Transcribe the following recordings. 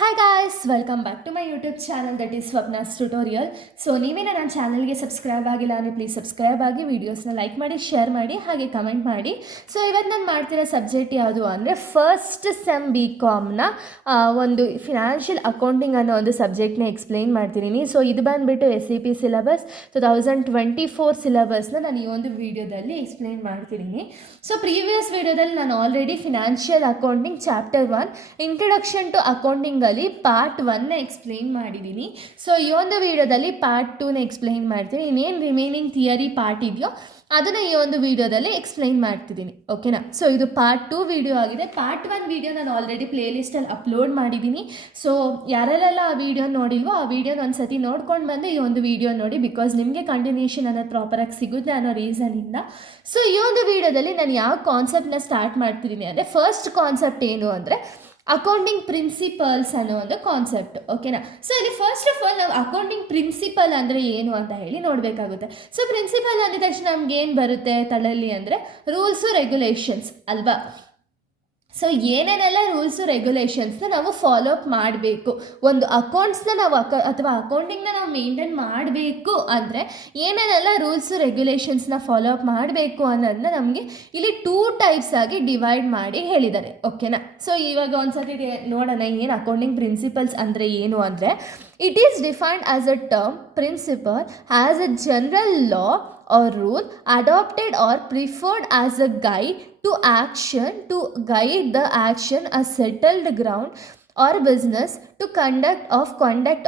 Hi guys, welcome back to my YouTube channel that is Swapna's tutorial. So ನೀವೇನ ನನ್ನ ಚಾನಲ್ಗೆ subscribe ಆಗಿಲ್ಲ ಅಂದರೆ ಪ್ಲೀಸ್ ಸಬ್ಸ್ಕ್ರೈಬ್ ಆಗಿ, ವೀಡಿಯೋಸ್ನ ಲೈಕ್ ಮಾಡಿ, ಶೇರ್ ಮಾಡಿ, ಹಾಗೆ ಕಮೆಂಟ್ ಮಾಡಿ. ಸೊ ಇವತ್ತು ನಾನು ಮಾಡ್ತಿರೋ ಸಬ್ಜೆಕ್ಟ್ ಯಾವುದು ಅಂದರೆ ಫಸ್ಟ್ ಸೆಮ್ ಬಿ ಕಾಮ್ನ ಒಂದು ಫಿನಾನ್ಷಿಯಲ್ ಅಕೌಂಟಿಂಗ್ ಅನ್ನೋ ಒಂದು ಸಬ್ಜೆಕ್ಟ್ನ ಎಕ್ಸ್ಪ್ಲೈನ್ ಮಾಡ್ತಿದ್ದೀನಿ. ಸೊ ಇದು ಬಂದುಬಿಟ್ಟು SAP ಸಿಲೆಬಸ್ 2024 ಸಿಲೆಬಸ್ನ ನಾನು ಈ ಒಂದು ವಿಡಿಯೋದಲ್ಲಿ ಎಕ್ಸ್ಪ್ಲೈನ್ ಮಾಡ್ತಿದ್ದೀನಿ. ಸೊ ಪ್ರೀವಿಯಸ್ ವಿಡಿಯೋದಲ್ಲಿ ನಾನು already financial accounting chapter 1 introduction to accounting ಅಲ್ಲಿ ಪಾರ್ಟ್ 1ನ ಎಕ್ಸ್ಪ್ಲೈನ್ ಮಾಡಿದ್ದೀನಿ. ಸೊ ಈ ಒಂದು ವಿಡಿಯೋದಲ್ಲಿ ಪಾರ್ಟ್ 2ನ ಎಕ್ಸ್ಪ್ಲೈನ್ ಮಾಡ್ತೀನಿ. ಇನ್ನೇನು ರಿಮೈನಿಂಗ್ ಥಿಯರಿ ಪಾರ್ಟ್ ಇದೆಯೋ ಅದನ್ನು ಈ ಒಂದು ವಿಡಿಯೋದಲ್ಲಿ ಎಕ್ಸ್ಪ್ಲೈನ್ ಮಾಡ್ತಿದ್ದೀನಿ. ಓಕೆನಾ? ಸೊ ಇದು ಪಾರ್ಟ್ 2 ವಿಡಿಯೋ ಆಗಿದೆ. ಪಾರ್ಟ್ 1 ವಿಡಿಯೋ ನಾನು ಆಲ್ರೆಡಿ ಪ್ಲೇಲಿಸ್ಟಲ್ಲಿ ಅಪ್ಲೋಡ್ ಮಾಡಿದ್ದೀನಿ. ಸೊ ಯಾರೆಲ್ಲ ಆ ವಿಡಿಯೋ ನೋಡಿಲ್ವೋ ಆ ವಿಡಿಯೋನ ಒಂದು ಸತಿ ನೋಡ್ಕೊಂಡು ಬಂದು ಈ ಒಂದು ವಿಡಿಯೋ ನೋಡಿ, ಬಿಕಾಸ್ ನಿಮಗೆ ಕಂಟಿನ್ಯೂಷನ್ ಅನ್ನೋದು ಪ್ರಾಪರಾಗಿ ಸಿಗುತ್ತೆ ಅನ್ನೋ ರೀಸನಿಂದ. ಸೊ ಈ ಒಂದು ವಿಡಿಯೋದಲ್ಲಿ ನಾನು ಯಾವ ಕಾನ್ಸೆಪ್ಟ್ನ ಸ್ಟಾರ್ಟ್ ಮಾಡ್ತಿದ್ದೀನಿ ಅಂದರೆ, ಫಸ್ಟ್ ಕಾನ್ಸೆಪ್ಟ್ ಏನು ಅಂದರೆ ಅಕೌಂಟಿಂಗ್ ಪ್ರಿನ್ಸಿಪಲ್ಸ್ ಅನ್ನೋ ಒಂದು ಕಾನ್ಸೆಪ್ಟ್. ಓಕೆನಾ? ಸೊ ಇಲ್ಲಿ ಫಸ್ಟ್ ಆಫ್ ಆಲ್ ನಾವು ಅಕೌಂಟಿಂಗ್ ಪ್ರಿನ್ಸಿಪಲ್ ಅಂದರೆ ಏನು ಅಂತ ಹೇಳಿ ನೋಡಬೇಕಾಗುತ್ತೆ. ಸೊ ಪ್ರಿನ್ಸಿಪಲ್ ಅಂದಿದ ತಕ್ಷಣ ನಮ್ಗೆ ಏನು ಬರುತ್ತೆ ತಲೆಯಲ್ಲಿ ಅಂದರೆ ರೂಲ್ಸು ರೆಗ್ಯುಲೇಷನ್ಸ್ ಅಲ್ವಾ? ಸೊ ಏನೇನೆಲ್ಲ ರೂಲ್ಸು ರೆಗ್ಯುಲೇಷನ್ಸ್ನ ನಾವು ಫಾಲೋ ಅಪ್ ಮಾಡಬೇಕು, ಒಂದು ಅಕೌಂಟ್ಸ್ನ ನಾವು ಅಥವಾ ಅಕೌಂಟಿಂಗ್ನ ನಾವು ಮೇಂಟೈನ್ ಮಾಡಬೇಕು ಅಂದರೆ ಏನೇನೆಲ್ಲ ರೂಲ್ಸು ರೆಗ್ಯುಲೇಷನ್ಸ್ನ ಫಾಲೋ ಅಪ್ ಮಾಡಬೇಕು ಅನ್ನೋದನ್ನ ನಮಗೆ ಇಲ್ಲಿ 2 ಟೈಪ್ಸ್ ಆಗಿ ಡಿವೈಡ್ ಮಾಡಿ ಹೇಳಿದ್ದಾರೆ. ಓಕೆನಾ? ಸೊ ಇವಾಗ ಒಂದ್ಸತಿ ನೋಡೋಣ ಏನು ಅಕೌಂಟಿಂಗ್ ಪ್ರಿನ್ಸಿಪಲ್ಸ್ ಅಂದರೆ ಏನು ಅಂದರೆ, it is defined as a term principle as a general law or rule adopted or preferred as a guide to action, to guide the action, a settled ground or business to conduct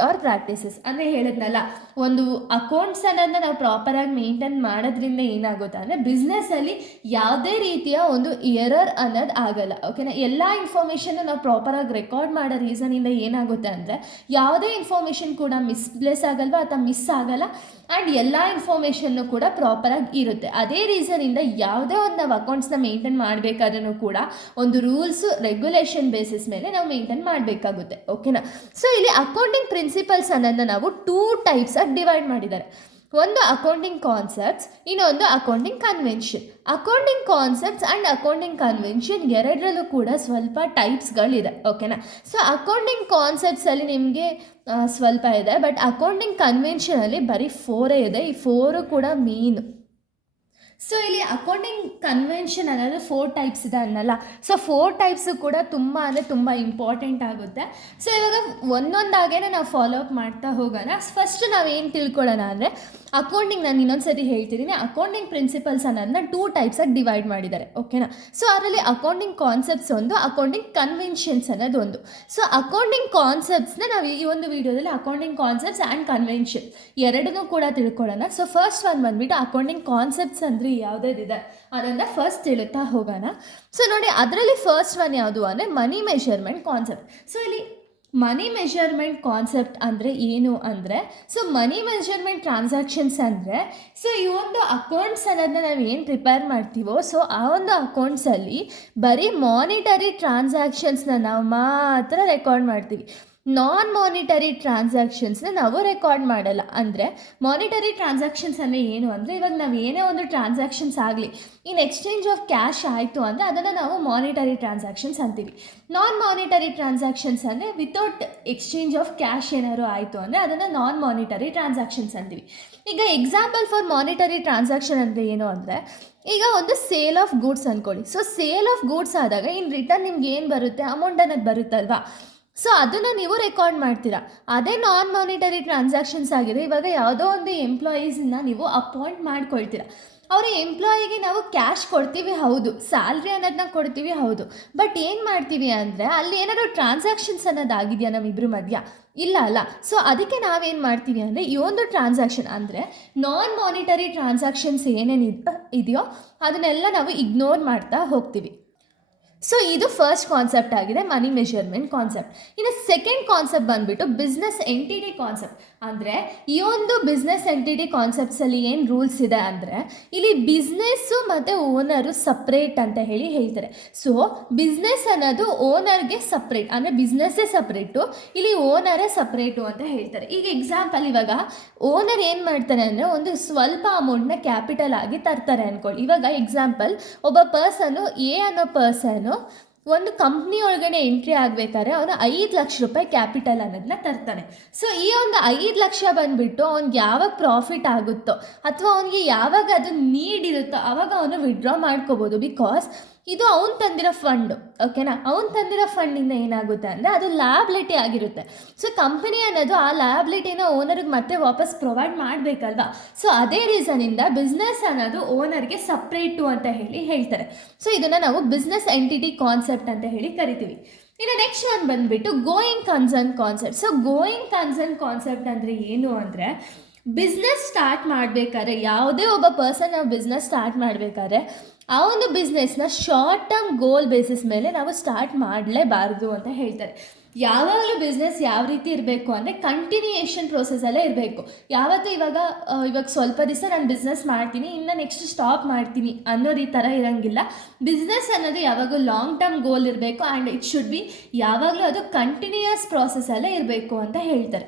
or practices. ಅಂದರೆ ಹೇಳಿದ್ನಲ್ಲ, ಒಂದು accounts ಅನ್ನೋದನ್ನ ನಾವು ಪ್ರಾಪರಾಗಿ maintain ಮಾಡೋದ್ರಿಂದ ಏನಾಗುತ್ತೆ ಅಂದರೆ ಬಿಸ್ನೆಸ್ಸಲ್ಲಿ ಯಾವುದೇ ರೀತಿಯ ಒಂದು ಎರರ್ ಅನ್ನೋದು ಆಗಲ್ಲ. ಓಕೆನಾ? ಎಲ್ಲ ಇನ್ಫಾರ್ಮೇಷನ್ನ ನಾವು ಪ್ರಾಪರಾಗಿ ರೆಕಾರ್ಡ್ ಮಾಡೋ ರೀಸನಿಂದ ಏನಾಗುತ್ತೆ ಅಂದರೆ ಯಾವುದೇ ಇನ್ಫಾರ್ಮೇಷನ್ ಕೂಡ ಮಿಸ್ಪ್ಲೇಸ್ ಆಗಲ್ವ ಅಥವಾ ಮಿಸ್ ಆಗಲ್ಲ, ಆ್ಯಂಡ್ ಎಲ್ಲ ಇನ್ಫಾರ್ಮೇಷನ್ನು ಕೂಡ ಪ್ರಾಪರಾಗಿ ಇರುತ್ತೆ. ಅದೇ ರೀಸನಿಂದ ಯಾವುದೇ ಒಂದು ನಾವು ಅಕೌಂಟ್ಸ್ನ ಮೇಂಟೈನ್ ಮಾಡಬೇಕಾದ್ರೂ ಕೂಡ ಒಂದು ರೂಲ್ಸು ರೆಗ್ಯುಲೇಷನ್ ಬೇಸಿಸ್ ಮೇಲೆ ನಾವು ಮೇಂಟೈನ್ ಮಾಡಬೇಕಾಗುತ್ತೆ. ಓಕೆನಾ? ಸೊ ಇಲ್ಲಿ ಅಕೌಂಟಿಂಗ್ ಪ್ರಿನ್ಸಿಪಲ್ಸ್ ಅನ್ನೋದನ್ನ ನಾವು 2 ಟೈಪ್ಸ್ ಆಗಿ ಡಿವೈಡ್ ಮಾಡಿದ್ದಾರೆ. ಒಂದು ಅಕೌಂಟಿಂಗ್ ಕಾನ್ಸೆಪ್ಟ್ಸ್, ಇನ್ನೊಂದು accounting convention. Accounting concepts and accounting convention ಎರಡರಲ್ಲೂ ಕೂಡ ಸ್ವಲ್ಪ ಟೈಪ್ಸ್ಗಳಿದೆ. ಓಕೆನಾ? ಸೊ ಅಕೌಂಟಿಂಗ್ ಕಾನ್ಸೆಪ್ಟ್ಸಲ್ಲಿ ನಿಮಗೆ ಸ್ವಲ್ಪ ಇದೆ, ಬಟ್ ಅಕೌಂಟಿಂಗ್ ಕನ್ವೆನ್ಷನಲ್ಲಿ ಬರೀ 4 ಇದೆ. ಈ 4 ಕೂಡ ಮೀನು. ಸೊ ಇಲ್ಲಿ ಅಕೌಂಟಿಂಗ್ ಕನ್ವೆನ್ಷನ್ ಅನ್ನೋದು 4 ಟೈಪ್ಸ್ ಇದೆ ಅನ್ನಲ್ಲ. ಸೊ 4 ಟೈಪ್ಸು ಕೂಡ ತುಂಬ ಅಂದರೆ ತುಂಬ ಇಂಪಾರ್ಟೆಂಟ್ ಆಗುತ್ತೆ. ಸೊ ಇವಾಗ ಒಂದೊಂದಾಗೇ ನಾವು ಫಾಲೋ ಅಪ್ ಮಾಡ್ತಾ ಹೋಗೋಣ. ಫಸ್ಟ್ ನಾವೇನು ತಿಳ್ಕೊಳ್ಳೋಣ ಅಂದರೆ, ಅಕೌಂಟಿಂಗ್ ನಾನು ಇನ್ನೊಂದು ಸತಿ ಹೇಳ್ತಿದ್ದೀನಿ, ಅಕೌಂಟಿಂಗ್ ಪ್ರಿನ್ಸಿಪಲ್ಸ್ ಅನ್ನೋದನ್ನ 2 ಟೈಪ್ಸ್ ಆಗಿ ಡಿವೈಡ್ ಮಾಡಿದ್ದಾರೆ. ಓಕೆನಾ? ಸೊ ಅದರಲ್ಲಿ ಅಕೌಂಟಿಂಗ್ ಕಾನ್ಸೆಪ್ಟ್ಸ್ ಒಂದು, ಅಕೌಂಟಿಂಗ್ ಕನ್ವೆನ್ಷನ್ಸ್ ಅನ್ನೋದು ಒಂದು. ಸೊ ಅಕೌಂಟಿಂಗ್ ಕಾನ್ಸೆಪ್ಟ್ಸ್ನ ನಾವು ಈ ಒಂದು ವಿಡಿಯೋದಲ್ಲಿ ಅಕೌಂಟಿಂಗ್ ಕಾನ್ಸೆಪ್ಟ್ಸ್ ಆ್ಯಂಡ್ ಕನ್ವೆನ್ಷನ್ ಎರಡನ್ನೂ ಕೂಡ ತಿಳ್ಕೊಳ್ಳೋಣ. ಸೊ ಫಸ್ಟ್ ಒಂದು ಬಂದುಬಿಟ್ಟು ಅಕೌಂಟಿಂಗ್ ಕಾನ್ಸೆಪ್ಟ್ಸ್ ಅಂದರೆ ಯಾವುದಿದೆ ಅದನ್ನು ಫಸ್ಟ್ ತಿಳುತ್ತಾ ಹೋಗೋಣ. ಸೊ ನೋಡಿ, ಅದರಲ್ಲಿ ಫಸ್ಟ್ ಒನ್ ಯಾವುದು ಅಂದರೆ ಮನಿ ಮೆಷರ್ಮೆಂಟ್ ಕಾನ್ಸೆಪ್ಟ್. ಸೊ ಇಲ್ಲಿ ಮನಿ ಮೆಷರ್ಮೆಂಟ್ ಕಾನ್ಸೆಪ್ಟ್ ಅಂದರೆ ಏನು ಅಂದರೆ, ಸೊ ಮನಿ ಮೆಷರ್ಮೆಂಟ್ ಟ್ರಾನ್ಸಾಕ್ಷನ್ಸ್ ಅಂದರೆ, ಸೊ ಈ ಒಂದು ಅಕೌಂಟ್ಸ್ ಅನ್ನೋದನ್ನ ನಾವು ಏನು ಪ್ರಿಪೇರ್ ಮಾಡ್ತೀವೋ, ಸೊ ಆ ಒಂದು ಅಕೌಂಟ್ಸಲ್ಲಿ ಬರೀ ಮಾನಿಟರಿ ಟ್ರಾನ್ಸಾಕ್ಷನ್ಸ್ನ ನಾವು ಮಾತ್ರ ರೆಕಾರ್ಡ್ ಮಾಡ್ತೀವಿ. ನಾನ್ ಮಾನಿಟರಿ ಟ್ರಾನ್ಸಾಕ್ಷನ್ಸ್ನ ನಾವು ರೆಕಾರ್ಡ್ ಮಾಡಲ್ಲ. ಅಂದರೆ ಮಾನಿಟರಿ ಟ್ರಾನ್ಸಾಕ್ಷನ್ಸ್ ಅಂದರೆ ಏನು ಅಂದರೆ, ಇವಾಗ ನಾವು ಏನೇ ಒಂದು ಟ್ರಾನ್ಸಾಕ್ಷನ್ಸ್ ಆಗಲಿ, ಇನ್ ಎಕ್ಸ್ಚೇಂಜ್ ಆಫ್ ಕ್ಯಾಶ್ ಆಯಿತು ಅಂದರೆ ಅದನ್ನು ನಾವು ಮಾನಿಟರಿ ಟ್ರಾನ್ಸಾಕ್ಷನ್ಸ್ ಅಂತೀವಿ. ನಾನ್ ಮಾನಿಟರಿ ಟ್ರಾನ್ಸಾಕ್ಷನ್ಸ್ ಅಂದರೆ ವಿತೌಟ್ ಎಕ್ಸ್ಚೇಂಜ್ ಆಫ್ ಕ್ಯಾಶ್ ಏನಾದ್ರು ಆಯಿತು ಅಂದರೆ ಅದನ್ನು ನಾನ್ ಮಾನಿಟರಿ ಟ್ರಾನ್ಸಾಕ್ಷನ್ಸ್ ಅಂತೀವಿ. ಈಗ ಎಕ್ಸಾಂಪಲ್ ಫಾರ್ ಮಾನಿಟರಿ ಟ್ರಾನ್ಸಾಕ್ಷನ್ ಅಂದರೆ ಏನು ಅಂದರೆ, ಈಗ ಒಂದು ಸೇಲ್ ಆಫ್ ಗೂಡ್ಸ್ ಅಂದ್ಕೊಳ್ಳಿ. ಸೊ ಸೇಲ್ ಆಫ್ ಗೂಡ್ಸ್ ಆದಾಗ ಇನ್ ರಿಟರ್ನ್ ನಿಮ್ಗೆ ಏನು ಬರುತ್ತೆ, ಅಮೌಂಟ್ ಅನ್ನೋದು ಬರುತ್ತಲ್ವಾ, ಸೊ ಅದನ್ನು ನೀವು ರೆಕಾರ್ಡ್ ಮಾಡ್ತೀರಾ. ಅದೇ ನಾನ್ ಮಾನಿಟರಿ ಟ್ರಾನ್ಸಾಕ್ಷನ್ಸ್ ಆಗಿದೆ. ಇವಾಗ ಯಾವುದೋ ಒಂದು ಎಂಪ್ಲಾಯೀಸನ್ನ ನೀವು ಅಪಾಯಿಂಟ್ ಮಾಡ್ಕೊಳ್ತೀರಾ. ಅವರ ಎಂಪ್ಲಾಯಿಗೆ ನಾವು ಕ್ಯಾಶ್ ಕೊಡ್ತೀವಿ, ಹೌದು, ಸ್ಯಾಲ್ರಿ ಅನ್ನೋದನ್ನ ಕೊಡ್ತೀವಿ, ಹೌದು, ಬಟ್ ಏನು ಮಾಡ್ತೀವಿ ಅಂದರೆ ಅಲ್ಲಿ ಏನಾದರೂ ಟ್ರಾನ್ಸಾಕ್ಷನ್ಸ್ ಅನ್ನೋದು ಆಗಿದೆಯಾ ನಮ್ಮಿಬ್ಬರ ಮಧ್ಯ? ಇಲ್ಲ ಅಲ್ಲ. ಸೊ ಅದಕ್ಕೆ ನಾವೇನು ಮಾಡ್ತೀವಿ ಅಂದರೆ, ಈ ಒಂದು ಟ್ರಾನ್ಸಾಕ್ಷನ್ ಅಂದರೆ ನಾನ್ ಮಾನಿಟರಿ ಟ್ರಾನ್ಸಾಕ್ಷನ್ಸ್ ಏನೇನು ಇದೆಯೋ ಅದನ್ನೆಲ್ಲ ನಾವು ಇಗ್ನೋರ್ ಮಾಡ್ತಾ ಹೋಗ್ತೀವಿ. ಸೊ ಇದು ಫಸ್ಟ್ ಕಾನ್ಸೆಪ್ಟ್ ಆಗಿದೆ, ಮನಿ ಮೆಷರ್ಮೆಂಟ್ ಕಾನ್ಸೆಪ್ಟ್. ಇನ್ನು ಸೆಕೆಂಡ್ ಕಾನ್ಸೆಪ್ಟ್ ಬಂದುಬಿಟ್ಟು ಬಿಸ್ನೆಸ್ ಎಂಟಿಟಿ ಕಾನ್ಸೆಪ್ಟ್. ಅಂದರೆ ಈ ಒಂದು ಬಿಸ್ನೆಸ್ ಎಂಟಿಟಿ ಕಾನ್ಸೆಪ್ಟ್ಸಲ್ಲಿ ಏನು ರೂಲ್ಸ್ ಇದೆ ಅಂದರೆ, ಇಲ್ಲಿ ಬಿಸ್ನೆಸ್ಸು ಮತ್ತು ಓನರು ಸಪ್ರೇಟ್ ಅಂತ ಹೇಳ್ತಾರೆ. ಸೊ ಬಿಸ್ನೆಸ್ ಅನ್ನೋದು ಓನರ್ಗೆ ಸಪ್ರೇಟ್, ಅಂದರೆ ಬಿಸ್ನೆಸ್ಸೇ ಸಪ್ರೇಟು, ಇಲ್ಲಿ ಓನರೇ ಸಪ್ರೇಟು ಅಂತ ಹೇಳ್ತಾರೆ. ಈಗ ಎಕ್ಸಾಂಪಲ್, ಇವಾಗ ಓನರ್ ಏನು ಮಾಡ್ತಾನೆ ಅಂದರೆ ಒಂದು ಸ್ವಲ್ಪ ಅಮೌಂಟ್ನ ಕ್ಯಾಪಿಟಲ್ ಆಗಿ ತರ್ತಾರೆ ಅಂದ್ಕೊಳ್ಳಿ. ಇವಾಗ ಎಕ್ಸಾಂಪಲ್, ಒಬ್ಬ ಪರ್ಸನ್ನು ಎ ಅನ್ನೋ ಪರ್ಸನ್ನು ಒಂದು ಕಂಪ್ನಿ ಒಳಗಡೆ ಎಂಟ್ರಿ ಆಗಬೇಕಾದ್ರೆ ಅವನು 5 ಲಕ್ಷ ರೂಪಾಯಿ ಕ್ಯಾಪಿಟಲ್ ಅನ್ನೋದನ್ನ ತರ್ತಾನೆ. ಸೊ ಈ ಒಂದು 5 ಲಕ್ಷ ಬಂದುಬಿಟ್ಟು ಅವ್ನಿಗೆ ಯಾವಾಗ ಪ್ರಾಫಿಟ್ ಆಗುತ್ತೋ ಅಥವಾ ಅವನಿಗೆ ಯಾವಾಗ ಅದು ನೀಡ್ ಇರುತ್ತೋ ಆವಾಗ ಅವನು ವಿಡ್ರಾ ಮಾಡ್ಕೋಬೋದು. ಬಿಕಾಸ್ ಇದು ಅವ್ನು ತಂದಿರೋ ಫಂಡು, ಓಕೆನಾ. ಅವ್ನು ತಂದಿರೋ ಫಂಡಿಂದ ಏನಾಗುತ್ತೆ ಅಂದರೆ ಅದು ಲ್ಯಾಬಿಲಿಟಿ ಆಗಿರುತ್ತೆ. ಸೊ ಕಂಪನಿ ಅನ್ನೋದು ಆ ಲ್ಯಾಬಿಲಿಟಿನ ಓನರ್ಗೆ ಮತ್ತೆ ವಾಪಸ್ ಪ್ರೊವೈಡ್ ಮಾಡಬೇಕಲ್ವಾ. ಸೊ ಅದೇ ರೀಸನಿಂದ ಬಿಸ್ನೆಸ್ ಅನ್ನೋದು ಓನರ್ಗೆ ಸಪ್ರೇಟು ಅಂತ ಹೇಳ್ತಾರೆ. ಸೊ ಇದನ್ನು ನಾವು ಬಿಸ್ನೆಸ್ ಎಂಟಿಟಿ ಕಾನ್ಸೆಪ್ಟ್ ಅಂತ ಹೇಳಿ ಕರಿತೀವಿ. ಇನ್ನು ನೆಕ್ಸ್ಟ್ ಒಂದು ಬಂದುಬಿಟ್ಟು going concern concept. So going concern concept ಅಂದರೆ ಏನು ಅಂದರೆ, ಬಿಸ್ನೆಸ್ ಸ್ಟಾರ್ಟ್ ಮಾಡಬೇಕಾದ್ರೆ ಯಾವುದೇ ಒಬ್ಬ ಪರ್ಸನ್ ನಾವು ಬಿಸ್ನೆಸ್ ಸ್ಟಾರ್ಟ್ ಮಾಡಬೇಕಾದ್ರೆ ಆ ಒಂದು ಬಿಸ್ನೆಸ್ನ ಶಾರ್ಟ್ ಟರ್ಮ್ ಗೋಲ್ ಬೇಸಿಸ್ ಮೇಲೆ ನಾವು ಸ್ಟಾರ್ಟ್ ಮಾಡಲೇಬಾರ್ದು ಅಂತ ಹೇಳ್ತಾರೆ. ಯಾವಾಗಲೂ ಬಿಸ್ನೆಸ್ ಯಾವ ರೀತಿ ಇರಬೇಕು ಅಂದರೆ ಕಂಟಿನ್ಯೂಯೇಷನ್ ಪ್ರೋಸೆಸ್ಸಲ್ಲೇ ಇರಬೇಕು. ಯಾವತ್ತೂ ಇವಾಗ ಸ್ವಲ್ಪ ದಿವಸ ನಾನು ಬಿಸ್ನೆಸ್ ಮಾಡ್ತೀನಿ, ಇನ್ನು ನೆಕ್ಸ್ಟ್ ಸ್ಟಾಪ್ ಮಾಡ್ತೀನಿ ಅನ್ನೋದು ಈ ಥರ ಇರೋಂಗಿಲ್ಲ. ಬಿಸ್ನೆಸ್ ಅನ್ನೋದು ಯಾವಾಗೂ ಲಾಂಗ್ ಟರ್ಮ್ ಗೋಲ್ ಇರಬೇಕು ಆ್ಯಂಡ್ ಇಟ್ ಶುಡ್ ಬಿ ಯಾವಾಗಲೂ ಅದು ಕಂಟಿನ್ಯೂಯಸ್ ಪ್ರೋಸೆಸ್ಸಲ್ಲೇ ಇರಬೇಕು ಅಂತ ಹೇಳ್ತಾರೆ.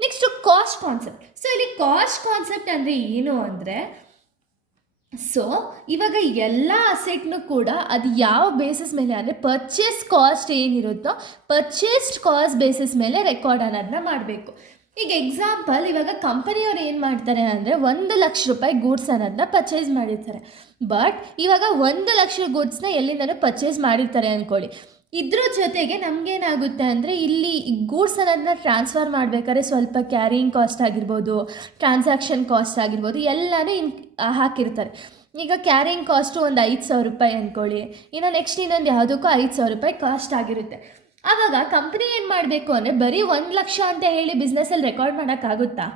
Next cost concept. ಸೊ ಇಲ್ಲಿ ಕಾಸ್ಟ್ ಕಾನ್ಸೆಪ್ಟ್ ಅಂದರೆ ಏನು ಅಂದರೆ, ಸೊ ಇವಾಗ ಎಲ್ಲ ಅಸೆಟ್ನು ಕೂಡ ಅದು ಯಾವ ಬೇಸಿಸ್ ಮೇಲೆ ಅಂದರೆ ಪರ್ಚೇಸ್ ಕಾಸ್ಟ್ ಏನಿರುತ್ತೋ ಪರ್ಚೇಸ್ಡ್ ಕಾಸ್ಟ್ ಬೇಸಿಸ್ ಮೇಲೆ ರೆಕಾರ್ಡ್ ಅನ್ನೋದನ್ನ ಮಾಡಬೇಕು. ಈಗ ಎಕ್ಸಾಂಪಲ್, ಇವಾಗ ಕಂಪನಿಯವ್ರು ಏನು ಮಾಡ್ತಾರೆ ಅಂದರೆ 1 ಲಕ್ಷ ರೂಪಾಯಿ ಗೂಡ್ಸ್ ಅನ್ನೋದನ್ನ ಪರ್ಚೇಸ್ ಮಾಡಿರ್ತಾರೆ. ಬಟ್ ಇವಾಗ 1 ಲಕ್ಷ ಗೂಡ್ಸ್ನ ಎಲ್ಲಿಂದನೂ ಪರ್ಚೇಸ್ ಮಾಡಿರ್ತಾರೆ ಅಂದ್ಕೊಳ್ಳಿ. ಇದ್ರ ಜೊತೆಗೆ ನಮಗೇನಾಗುತ್ತೆ ಅಂದರೆ ಇಲ್ಲಿ ಗೂಡ್ಸ್ ಅನ್ನೋದನ್ನ ಟ್ರಾನ್ಸ್ಫರ್ ಮಾಡಬೇಕಾದ್ರೆ ಸ್ವಲ್ಪ ಕ್ಯಾರಿಯಿಂಗ್ ಕಾಸ್ಟ್ ಆಗಿರ್ಬೋದು, ಟ್ರಾನ್ಸಾಕ್ಷನ್ ಕಾಸ್ಟ್ ಆಗಿರ್ಬೋದು, ಎಲ್ಲನೂ ಹಾಕಿರ್ತಾರೆ. ಈಗ ಕ್ಯಾರಿಯಿಂಗ್ ಕಾಸ್ಟು ಒಂದು 5,000 ರೂಪಾಯಿ ಅಂದ್ಕೊಳ್ಳಿ, ಇನ್ನು ನೆಕ್ಸ್ಟ್ ಇನ್ನೊಂದು ಯಾವುದಕ್ಕೂ 5,000 ರೂಪಾಯಿ ಕಾಸ್ಟ್ ಆಗಿರುತ್ತೆ. ಆವಾಗ ಕಂಪ್ನಿ ಏನು ಮಾಡಬೇಕು ಅಂದರೆ ಬರೀ 1 ಲಕ್ಷ ಅಂತ ಹೇಳಿ ಬಿಸ್ನೆಸ್ಸಲ್ಲಿ ರೆಕಾರ್ಡ್ ಮಾಡೋಕ್ಕಾಗುತ್ತಾ?